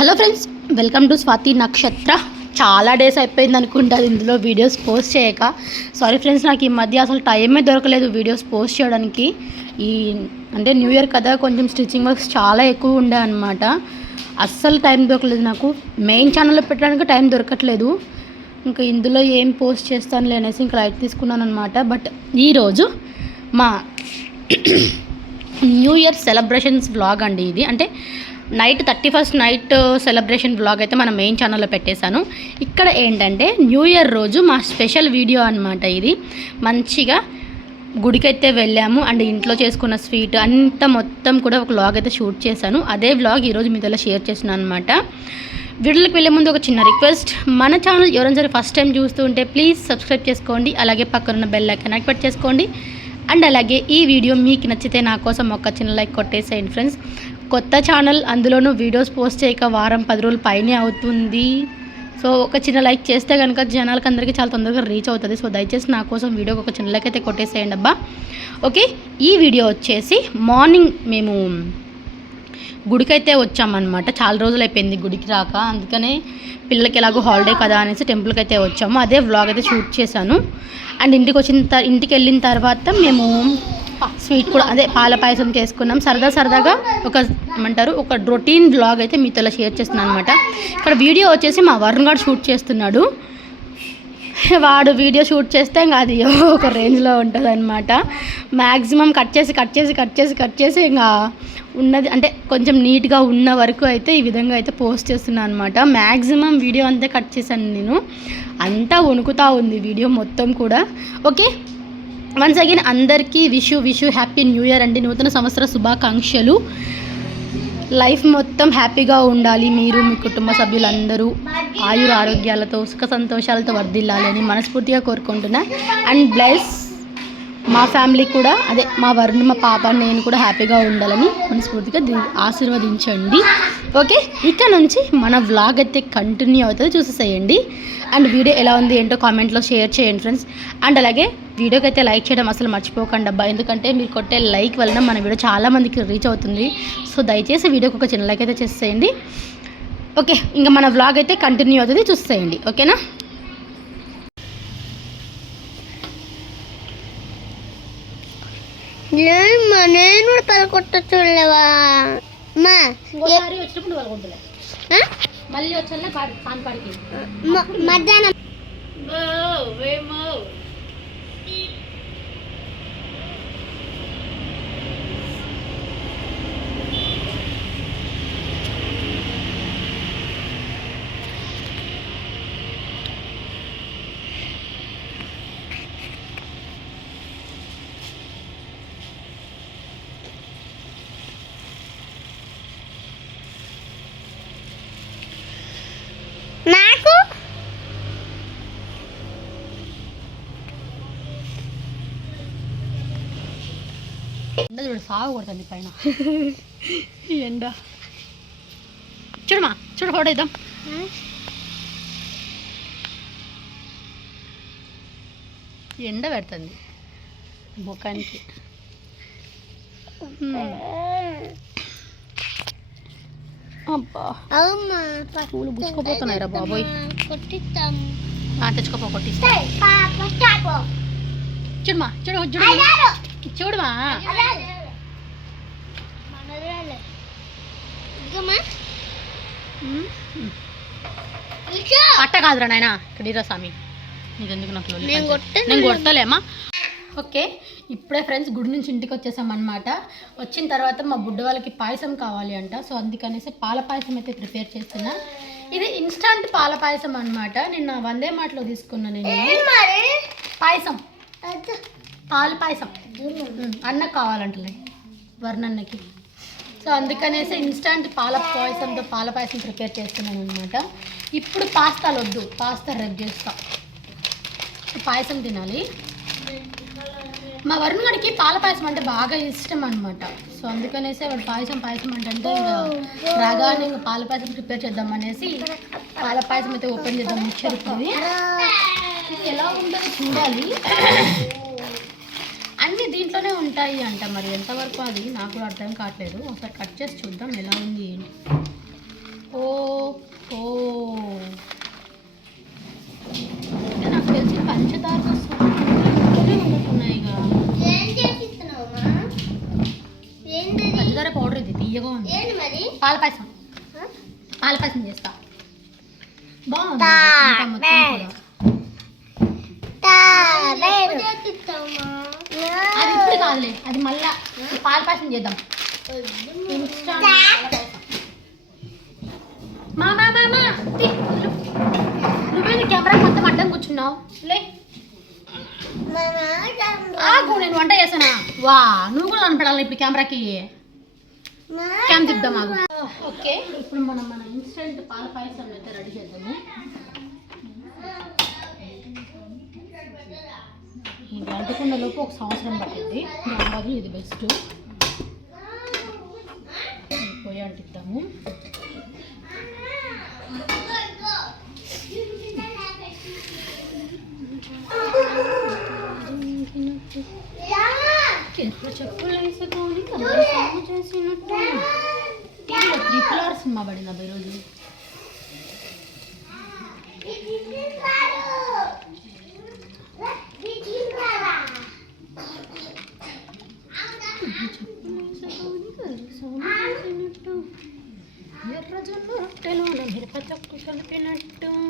Hello friends welcome to Swathi Nakshatra. చాలా days అయిపోయింది అనుకుంటా ఇందులో వీడియోస్ పోస్ట్ చేయక. సారీ ఫ్రెండ్స్ నాకు ఈ మధ్య అసలు టైమే దొరకలేదు వీడియోస్ పోస్ట్ చేయడానికి. ఈ అంటే న్యూ ఇయర్ కదా కొంచెం స్టిచ్చింగ్ వర్క్స్ చాలా ఎక్కువ ఉండే అనమాట అస్సలు టైం దొరకలేదు నాకు. మెయిన్ ఛానల్లో పెట్టడానికి టైం దొరకట్లేదు. ఇంకా ఇందులో ఏం పోస్ట్ చేస్తానులే అనేసి ఇంకా లైట్ తీసుకున్నాను అనమాట బట్ ఈరోజు మా న్యూ ఇయర్ సెలబ్రేషన్స్ వ్లాగ్ అండి ఇది. అంటే night thirty first night celebration vlog అయితే మన మెయిన్ ఛానల్లో పెట్టేశాను. ఇక్కడ ఏంటంటే న్యూ ఇయర్ రోజు మా స్పెషల్ వీడియో అనమాట ఇది. మంచిగా గుడికైతే వెళ్ళాము అండ్ ఇంట్లో చేసుకున్న స్వీట్ అంతా మొత్తం కూడా ఒక వ్లాగ్ అయితే షూట్ చేశాను. అదే వ్లాగ్ ఈరోజు మీతో షేర్ చేస్తున్నాను అనమాట వీడియోకి వెళ్ళే ముందు ఒక చిన్న రిక్వెస్ట్. మన ఛానల్ ఎవరైనా సరే ఫస్ట్ టైం చూస్తూ ఉంటే ప్లీజ్ సబ్స్క్రైబ్ చేసుకోండి. అలాగే పక్కనున్న బెల్ ఐకాన్ యాక్టివేట్ చేసుకోండి. అండ్ అలాగే ఈ వీడియో మీకు నచ్చితే నా కోసం ఒక చిన్న లైక్ కొట్టేసేయండి ఫ్రెండ్స్ కొత్త ఛానల్ అందులోనూ వీడియోస్ పోస్ట్ చేయక వారం పది రోజులు పైనే అవుతుంది. సో ఒక చిన్న లైక్ చేస్తే కనుక జనాలకు అందరికీ చాలా తొందరగా రీచ్ అవుతుంది. సో దయచేసి నా కోసం వీడియోకి ఒక చిన్న లైక్ అయితే కొట్టేసేయండి అబ్బా. ఓకే ఈ వీడియో వచ్చేసి మార్నింగ్ మేము గుడికైతే వచ్చామన్నమాట. చాలా రోజులు అయిపోయింది గుడికి రాక. అందుకనే పిల్లలకి ఎలాగో హాలిడే కదా అనేసి టెంపుల్కి అయితే వచ్చాము. అదే వ్లాగ్ అయితే షూట్ చేశాను. అండ్ ఇంటికి వచ్చిన ఇంటికి వెళ్ళిన తర్వాత మేము స్వీట్ కూడా అదే పాల పాయసం చేసుకున్నాం. సరదా సరదాగా ఒక ఏమంటారు ఒక రొటీన్ బ్లాగ్ అయితే మీతో షేర్ చేస్తున్నాను అనమాట ఇక్కడ వీడియో వచ్చేసి మా వరుణ్ గారు షూట్ చేస్తున్నాడు. వాడు వీడియో షూట్ చేస్తే ఇంకా అది ఒక రేంజ్లో ఉంటుంది అనమాట మ్యాక్సిమం కట్ చేసి కట్ చేసి కట్ చేసి కట్ చేసి ఇంకా ఉన్నది అంటే కొంచెం నీట్గా ఉన్న వరకు అయితే ఈ విధంగా అయితే పోస్ట్ చేస్తున్నాను అనమాట మ్యాక్సిమం వీడియో అంతా కట్ చేశాను నేను. అంతా వణుకుతా ఉంది వీడియో మొత్తం కూడా. ఓకే? వన్స్ అగైన్ అందరికీ wish you wish you happy new year అండి. నూతన సంవత్సర శుభాకాంక్షలు. లైఫ్ మొత్తం హ్యాపీగా ఉండాలి. మీరు మీ కుటుంబ సభ్యులందరూ ఆయుర ఆరోగ్యాలతో సుఖ సంతోషాలతో వర్ధిల్లాలని మనస్ఫూర్తిగా కోరుకుంటున్నా. అండ్ బ్లెస్ మా ఫ్యామిలీ కూడా అదే మా వరుణ్ మా పాప నేను కూడా హ్యాపీగా ఉండాలని మనస్ఫూర్తిగా ఆశీర్వదించండి. ఓకే? ఇక నుంచి మన వ్లాగ్ అయితే కంటిన్యూ అవుతుంది. చూసేసేయండి. అండ్ వీడియో ఎలా ఉంది ఏంటో కామెంట్లో షేర్ చేయండి ఫ్రెండ్స్. అండ్ అలాగే వీడియోకి అయితే లైక్ చేయడం అసలు మర్చిపోకండి అబ్బా. ఎందుకంటే మీరు కొట్టే లైక్ వలన మన వీడియో చాలామందికి రీచ్ అవుతుంది. సో దయచేసి వీడియోకి ఒక చిన్న లైక్ అయితే చేసేయండి ఓకే? ఇంకా మన వ్లాగ్ అయితే కంటిన్యూ అవుతుంది. చూసేయండి ఓకేనా? లేదమ్మా నేను కూడా పలకొట్ట చూడలేవా అమ్మా ఇంకోసారి వచ్చినప్పుడు వాళ్ళకుంటుంది ఆ? మళ్ళీ వచ్చాను కాన్పాడికి మ- మధ్యాహ్నం ఎండ చూడు సాగు కొడుతుంది పైన ఎండ. చూడమా చూడు ఫోటో ఇద్దాం. ఎండ పెడుతుంది ముఖానికి. పూలు గుచ్చుకుపోతున్నాయి రా బాబోయ్. తెచ్చుకోపో కొట్టిస్తా. చూడమా చూడు చూడు. చూడమా అట్ట కాదురా నాయన. ఇక్కడ స్వామి. నీకెందుకు నాకు నేను కొడతలేమా? ఓకే. ఇప్పుడే ఫ్రెండ్స్ గుడి నుంచి ఇంటికి వచ్చేసాం అనమాట వచ్చిన తర్వాత మా బుడ్డ వాళ్ళకి పాయసం కావాలి అంట. సో అందుకనేసి పాల పాయసం అయితే ప్రిపేర్ చేస్తున్నా. ఇది ఇన్స్టంట్ పాల పాయసం అనమాట నిన్న వందే మాటలో తీసుకున్నా నేను. పాయసం. పాల పాయసం. అన్నకు కావాలంటలే. వర్ణన్నకి. సో అందుకనేసి ఇన్స్టంట్ పాల పాయసంతో పాల పాయసం ప్రిపేర్ చేస్తున్నాను అనమాట ఇప్పుడు పాస్తాలు వద్దు పాస్తా రెడ్ చేస్తా. పాయసం తినాలి. మా వరుణ్ గడికి పాల పాయసం అంటే బాగా ఇష్టం అనమాట సో అందుకనేసి వాడు పాయసం పాయసం అంటే ఇంకా రాగానే ఇంకా పాల పాయసం ప్రిపేర్ చేద్దాం అనేసి పాల పాయసం అయితే ఓపెన్ చేద్దాం మిక్చర్ ఎలా ఉంటుందో చూడాలి. దీంట్లోనే ఉంటాయి అంట మరి. ఎంతవరకు అది? నాకు కూడా అర్థం కావట్లేదు. ఒకసారి కట్ చేసి చూద్దాం ఎలా ఉంది ఓ ఓ. నాకు తెలిసి పంచదార పంచదార పౌడర్ ఇది తీయగా ఉంది. పాల పాయసం. పాల పాయసం చేస్తా. బాగుంది మొత్తం అది ఇప్పుడు కాదులే అది మళ్ళా పాల పాయసం చేద్దాం. మా మా మా మా తీ, వదిలు. నువ్వేంది కెమెరా మొత్తం అడ్డం కూర్చున్నావు. లే. ఆగు నేను వంట చేసానా? వా నువ్వు కూడా కనపడాలి ఇప్పుడు కెమెరాకి. క్యామ్ తిద్దాం ఆగు. ఓకే ఇప్పుడు మనం మన ఇన్స్టెంట్ పాల పాయసం అయితే రెడీ చేద్దాము. ఇంకా అంటుకున్న లోపు ఒక సంవత్సరం పట్టింది. దాని బదులు ఇది బెస్ట్ పొయ్యి అంటిద్దాము. కింద చెప్పులు వేసుకోవాలి కలర్ చేసినట్టు. టీవీలో త్రిపుల్ ఆర్ సినిమా పడిందా ఈరోజు తొక్కు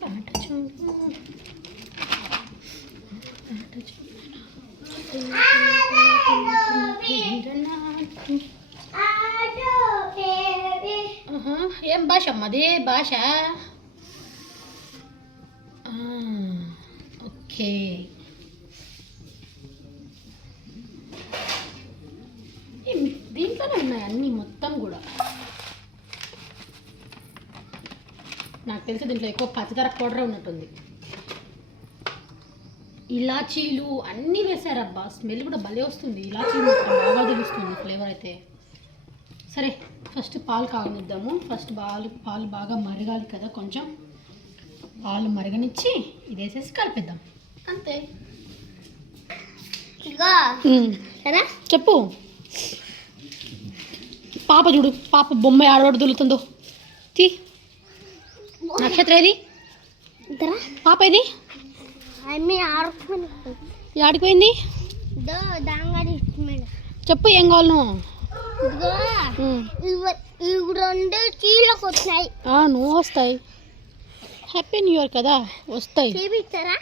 పాట చూడు. పాట చూడు. ఏం భాష అమ్మది భాష? ఓకే ఏం, దీంట్లోనే ఉన్నాయి అన్నీ మొత్తం కూడా. నాకు తెలిసి దీంట్లో ఎక్కువ పచ్చదర పౌడర్ ఉన్నట్టుంది. ఇలాచీలు అన్నీ వేశారబ్బా. స్మెల్ కూడా భలే వస్తుంది. ఇలాచీలు బాగా తెలుస్తుంది ఫ్లేవర్ అయితే. సరే ఫస్ట్ పాలు కాగనిద్దాము. ఫస్ట్ పాలు పాలు బాగా మరగాలి కదా కొంచెం. పాలు మరగనిచ్చి ఇది వేసేసి కలిపిద్దాం. అంతే. చెప్పు. పాప చూడు పాప బొమ్మ ఆడవాడు దులుతుందో. తీ. నక్షత్ర ఏది? పాప ఇది ఆడిపోయింది చెప్పు ఏం ఇవి రెండు చీలకు నువ్వు వస్తాయి. హ్యాపీ న్యూ ఇయర్ కదా వస్తాయి. చూపిస్తారా.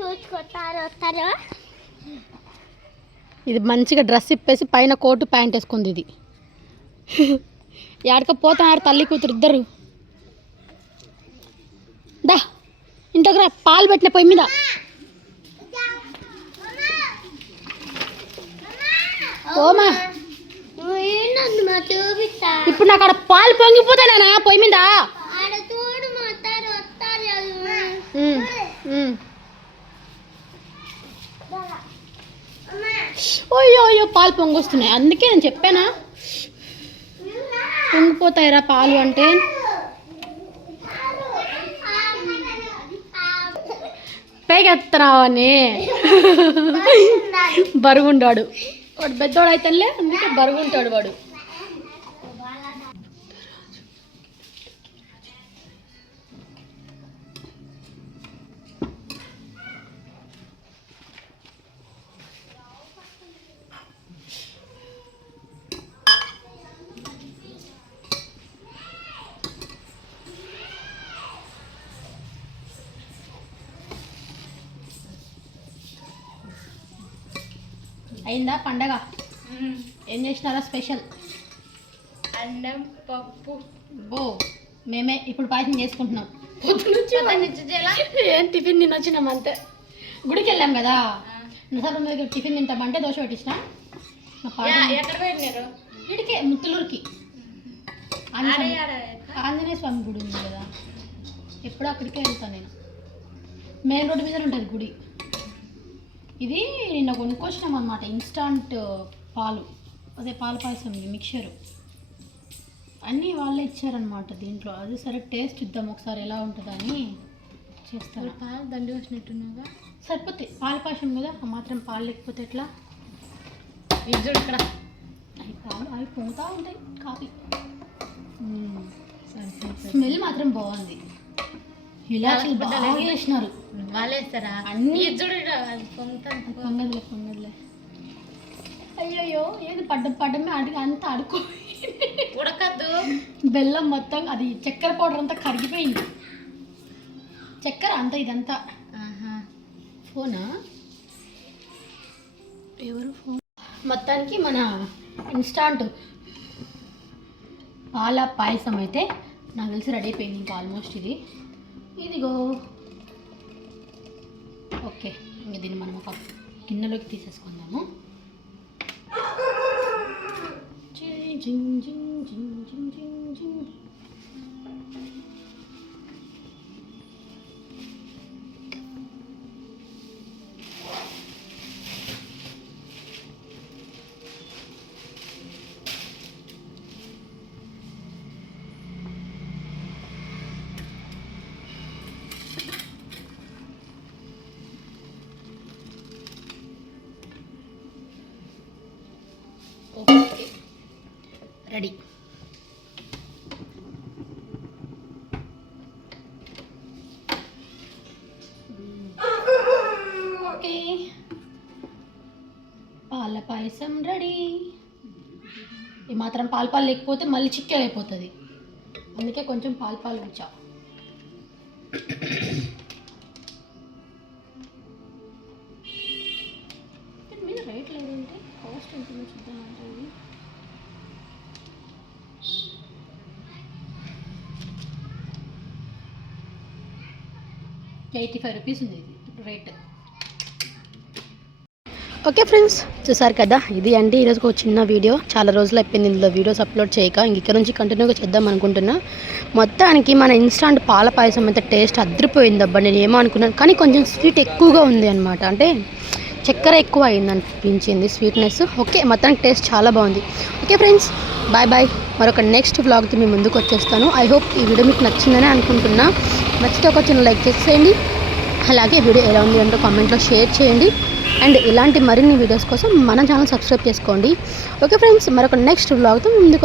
వస్తారు? ఇది మంచిగా డ్రెస్ ఇప్పేసి పైన కోటు ప్యాంట్ వేసుకుంది ఇది. ఎక్కడికి పోతున్నారు తల్లి కూతురు ఇద్దరు. దా ఇంట్లోకి రా పాలు పెట్టిన పొయ్యి మీద. ఓమా. ఇప్పుడు నాకు అక్కడ పాలు పొంగిపోతానా పొయ్యి మీద ఆడ చూడు మా వస్తారు వస్తారు ఉమ్, ఉమ్. అయ్యో అయ్యో పాలు పొంగొస్తున్నాయి. అందుకే నేను చెప్పానా? పొంగిపోతాయిరా పాలు అంటే. పైకెత్తున్నావని బరుగుండాడు వాడు పెద్దోడు అయితే అందుకే బరుగుంటాడు వాడు. అయిందా పండగ? ఏం చేసినారా స్పెషల్? అన్నం పప్పు. ఓ మేమే ఇప్పుడు పాయసం చేసుకుంటున్నాం. నుంచి ఏం టిఫిన్ తిని వచ్చినాం అంతే. గుడికి వెళ్ళాం కదా? నసారం దగ్గర టిఫిన్ తింటామంటే దోశ పెట్టించిన? వీడికే ముత్తులూరుకి. ఆంజనేయ స్వామి గుడి ఉంది కదా? ఎప్పుడు అక్కడికే వెళ్తాను నేను. మెయిన్ రోడ్డు మీద ఉంటుంది గుడి. ఇది నిన్న కొనుక్కొచ్చినాం అనమాట ఇన్స్టాంట్ పాలు. అదే పాల పాయసం మిక్చరు అన్నీ వాళ్ళే ఇచ్చారనమాట దీంట్లో. అది సరే టేస్ట్ ఇద్దాం ఒకసారి ఎలా ఉంటుందని చేస్తాను. పాలు దండి వచ్చినట్టున్నాగా సరిపోతే పాల పాయసం కదా మాత్రం పాలు లేకపోతే ఎట్లా? ఇది ఇక్కడ. అవి పాలు అవి పొంగుతూ ఉంటాయి కాఫీ. స్మెల్ మాత్రం బాగుంది. ఇలాచీలు బాగా వేసినారు వాళ్ళు వేస్తారా అన్ని ఇది చూడు ఇటు, అది పొంగుతాను పొంగదులే పొంగదులే అయ్యయ్యో ఏది పడ్డ పడ్డమే అడిగి అంతా అడుకో ఉడకద్దు. బెల్లం మొత్తం అది చక్కెర పౌడర్ అంతా కరిగిపోయింది. చక్కెర అంతా ఇదంతా. ఫోనా? ఎవరు ఫోన్? మొత్తానికి మన ఇన్స్టాంట్ పాల పాయసం అయితే నాకు తెలిసి రెడీ అయిపోయింది ఇంకా ఆల్మోస్ట్ ఇది. ఇదిగో. ఓకే ఇంకా దీన్ని మనం ఒక గిన్నెలోకి తీసేసుకుందాము. జింగ్ జింగ్ జింగ్ జింగ్ జింగ్ జింగ్ పాయసం రెడీ. ఈ మాత్రం పాలు పాలు లేకపోతే మళ్ళీ చిక్కలు అయిపోతుంది అందుకే కొంచెం పాలు పాలు ఉంచా. దీని మీద రేట్ లేదంటే కాస్ట్ ఉంటుందో చూద్దామంటే ఇది ఎయిటీ ఫైవ్ రూపీస్ ఉంది ఇది ఇప్పుడు రేట్. ఓకే ఫ్రెండ్స్ చూసారు కదా? ఇది అండి. ఈరోజు ఒక చిన్న వీడియో. చాలా రోజులు అయిపోయింది ఇందులో వీడియోస్ అప్లోడ్ చేయక. ఇంక ఇక్కడ నుంచి కంటిన్యూగా చేద్దాం అనుకుంటున్నా. మొత్తానికి మన ఇన్స్టాంట్ పాల పాయసం అయితే టేస్ట్ అద్దరిపోయింది అబ్బా. నేను ఏమో అనుకున్నాను. కానీ కొంచెం స్వీట్ ఎక్కువగా ఉంది అనమాట అంటే చక్కెర ఎక్కువ అయింది అనిపించింది స్వీట్నెస్ ఓకే మొత్తానికి టేస్ట్ చాలా బాగుంది. ఓకే ఫ్రెండ్స్ బాయ్ బాయ్ మరొక నెక్స్ట్ బ్లాగ్తో మీ ముందుకు వచ్చేస్తాను. ఐ హోప్ ఈ వీడియో మీకు నచ్చిందని అనుకుంటున్నా. నచ్చితే ఒక చిన్న లైక్ చేసేయండి. అలాగే వీడియో ఎలా ఉంది అంటే కామెంట్లో షేర్ చేయండి. అండ్ ఇలాంటి మరిన్ని వీడియోస్ కోసం మన ఛానల్ సబ్స్క్రైబ్ చేసుకోండి. ఓకే ఫ్రెండ్స్ మరొక నెక్స్ట్ వ్లాగ్తో ముందుకు